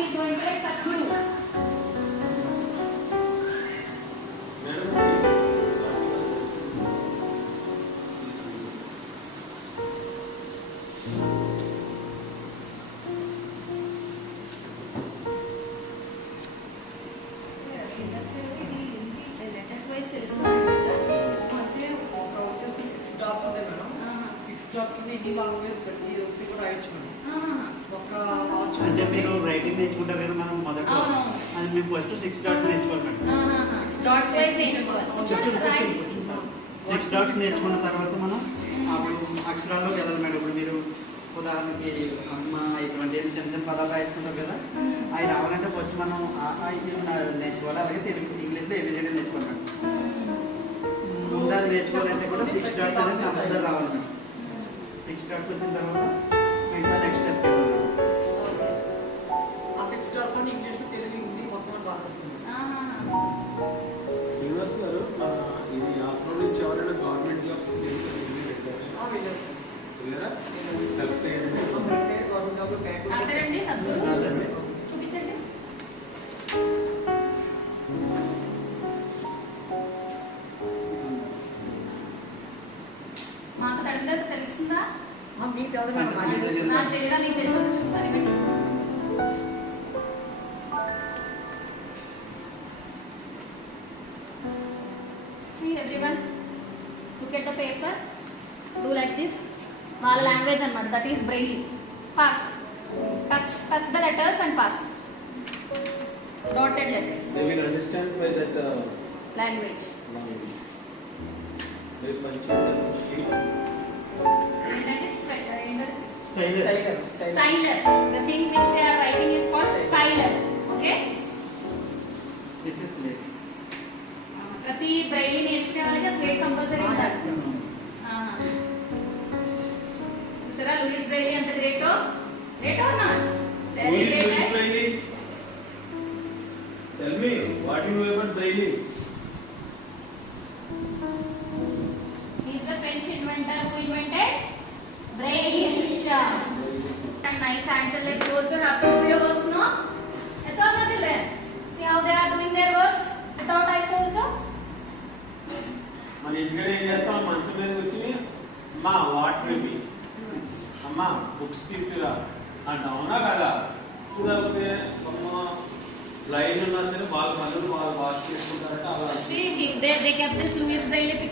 he is going to write Sadguru. అంటే మీరు రైటింగ్ నేర్చుకుంటారు కదా మనం మొదట అది మేము ఫస్ట్ 6 డాట్స్ నేర్చుకోవాలి మేడం. 6 డాట్స్ వైస్ నేర్చుకోవాలి. 6 డాట్స్ నేర్చుకున్న తర్వాత మనం అప్పుడు అక్షరాల్లో వెళ్ళాలి మేడం. ఇప్పుడు మీరు ఉదాహరణకి అమ్మ ఇటువంటి చిన్న చిన్న పదాలు రాయించుకుంటారు కదా, అవి రావాలంటే ఫస్ట్ మనం నేర్చుకోవాలి. అలాగే తెలుగు ఇంగ్లీష్లో ఏబిసిడీ నేర్చుకోవాలి మేడం. ముందు అది నేర్చుకోవాలంటే కూడా 6 డాట్స్ అనేది కంపల్సరీ రావాలి మేడం. 6 డాట్స్ వచ్చిన తర్వాత మిగతా నెక్స్ట్ స్టెప్ ఇంగ్లీష్ తెలుగు హిందీ మొత్తం రాసేస్తుంది. శ్రీనివాస్ గారు, ఇది ఆశ్రమం నుంచి ఎవరైనా గవర్నమెంట్ జాబ్స్ చూపించండి. మాకు తడంగా తెలుస్తుందా? నాకు తెలియదా? మీకు తెలుసు చూస్తాను. పెట్టి see everyone, look at the paper, do like this. వాళ్ళ లాంగ్వేజ్ అన్నమాట, that is Braille. Pass, touch the letters and pass. Dotted letters. They will understand by that language. They mention that sheet. And that is styler. The thing which they are writing is called styler. Okay? This is slate. ప్రతి braille నేర్చుకోవాలంటే slate compulsory ఉండాలి. చూసారా Louis Braille ఎంత గ్రేటో? Great or not? Very great. Tell me, what do you know about Braille? He is the French inventor who invented Braille system. And nice answer. Let's also have to do your works, no? Yes or no, children? See how they are doing their works without eyes also. మన ఇంటికి ఏం చేస్తాం? మంచం మీద వచ్చి అమ్మా water baby, అమ్మా బుక్స్ తీసుకురా అంట. అవునా కదా? చూడకపోతే అమ్మ లైన్ ఉన్నా సరే వాళ్ళు పనులు వాళ్ళు వాష్ చేసుకుంటారంటే అలా. See, they kept this Louis Braille